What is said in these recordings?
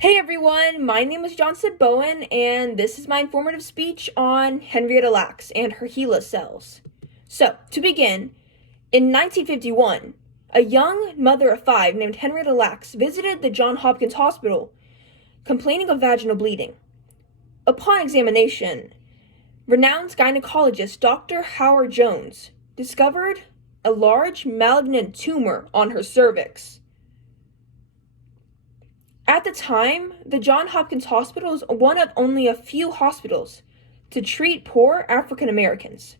Hey everyone, my name is Johnson Bowen, and this is my informative speech on Henrietta Lacks and her HeLa cells. So, to begin, in 1951, a young mother of 5 named Henrietta Lacks visited the Johns Hopkins Hospital, complaining of vaginal bleeding. Upon examination, renowned gynecologist Dr. Howard Jones discovered a large malignant tumor on her cervix. At the time, the Johns Hopkins Hospital was one of only a few hospitals to treat poor African Americans.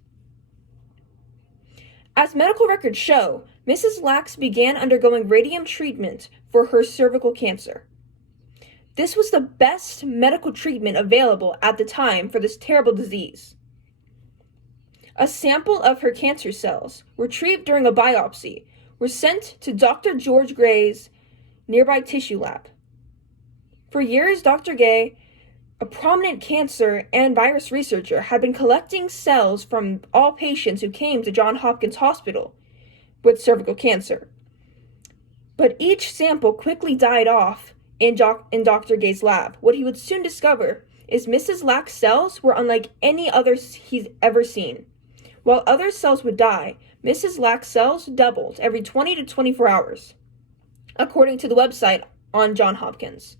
As medical records show, Mrs. Lacks began undergoing radium treatment for her cervical cancer. This was the best medical treatment available at the time for this terrible disease. A sample of her cancer cells, retrieved during a biopsy, were sent to Dr. George Gray's nearby tissue lab. For years, Dr. Gay, a prominent cancer and virus researcher, had been collecting cells from all patients who came to Johns Hopkins Hospital with cervical cancer. But each sample quickly died off in Dr. Gay's lab. What he would soon discover is Mrs. Lack's cells were unlike any others he's ever seen. While other cells would die, Mrs. Lack's cells doubled every 20 to 24 hours, according to the website on Johns Hopkins.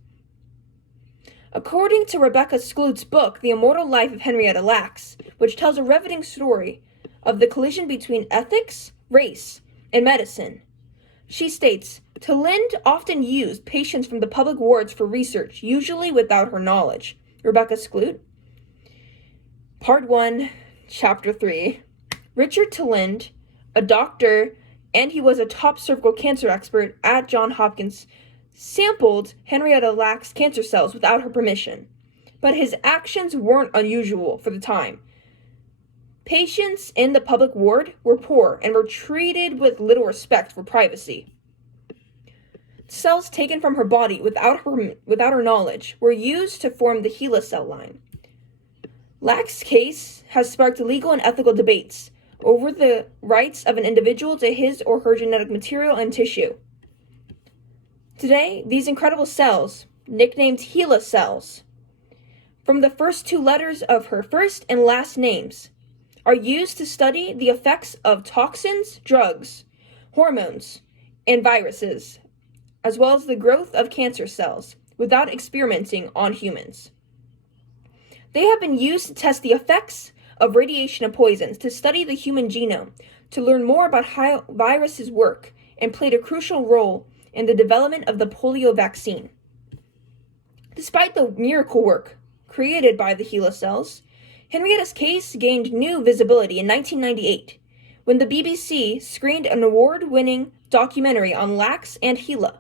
According to Rebecca Skloot's book, The Immortal Life of Henrietta Lacks, which tells a riveting story of the collision between ethics, race, and medicine, she states, Talind often used patients from the public wards for research, usually without her knowledge. Rebecca Skloot. Part 1, Chapter 3. Richard Talind, a doctor, and he was a top cervical cancer expert at Johns Hopkins, sampled Henrietta Lacks' cancer cells without her permission, but his actions weren't unusual for the time. Patients in the public ward were poor and were treated with little respect for privacy. Cells taken from her body without her knowledge were used to form the HeLa cell line. Lacks' case has sparked legal and ethical debates over the rights of an individual to his or her genetic material and tissue. Today, these incredible cells, nicknamed HeLa cells, from the first 2 letters of her first and last names, are used to study the effects of toxins, drugs, hormones, and viruses, as well as the growth of cancer cells, without experimenting on humans. They have been used to test the effects of radiation and poisons, to study the human genome, to learn more about how viruses work, and played a crucial role in the development of the polio vaccine. Despite the miracle work created by the HeLa cells, Henrietta's case gained new visibility in 1998 when the BBC screened an award-winning documentary on Lacks and HeLa.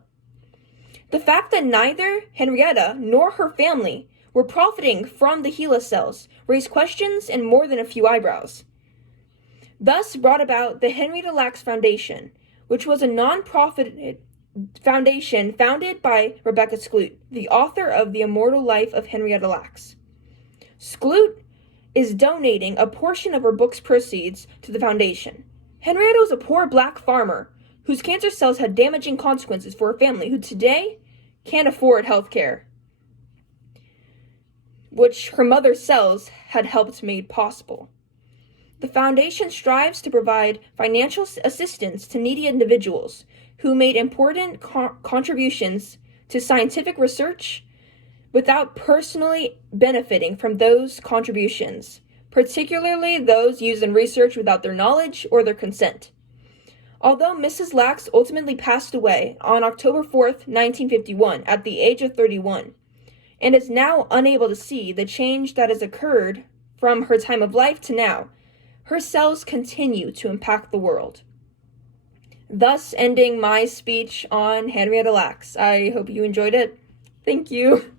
The fact that neither Henrietta nor her family were profiting from the HeLa cells raised questions and more than a few eyebrows. Thus brought about the Henrietta Lacks Foundation, which was a non-profit foundation founded by Rebecca Skloot, the author of The Immortal Life of Henrietta Lacks. Skloot is donating a portion of her book's proceeds to the foundation. Henrietta was a poor black farmer whose cancer cells had damaging consequences for her family, who today can't afford health care, which her mother's cells had helped make possible. The foundation strives to provide financial assistance to needy individuals who made important contributions to scientific research without personally benefiting from those contributions, particularly those used in research without their knowledge or their consent. Although Mrs. Lacks ultimately passed away on October 4th, 1951, at the age of 31, and is now unable to see the change that has occurred from her time of life to now, her cells continue to impact the world. Thus ending my speech on Henrietta Lacks. I hope you enjoyed it. Thank you.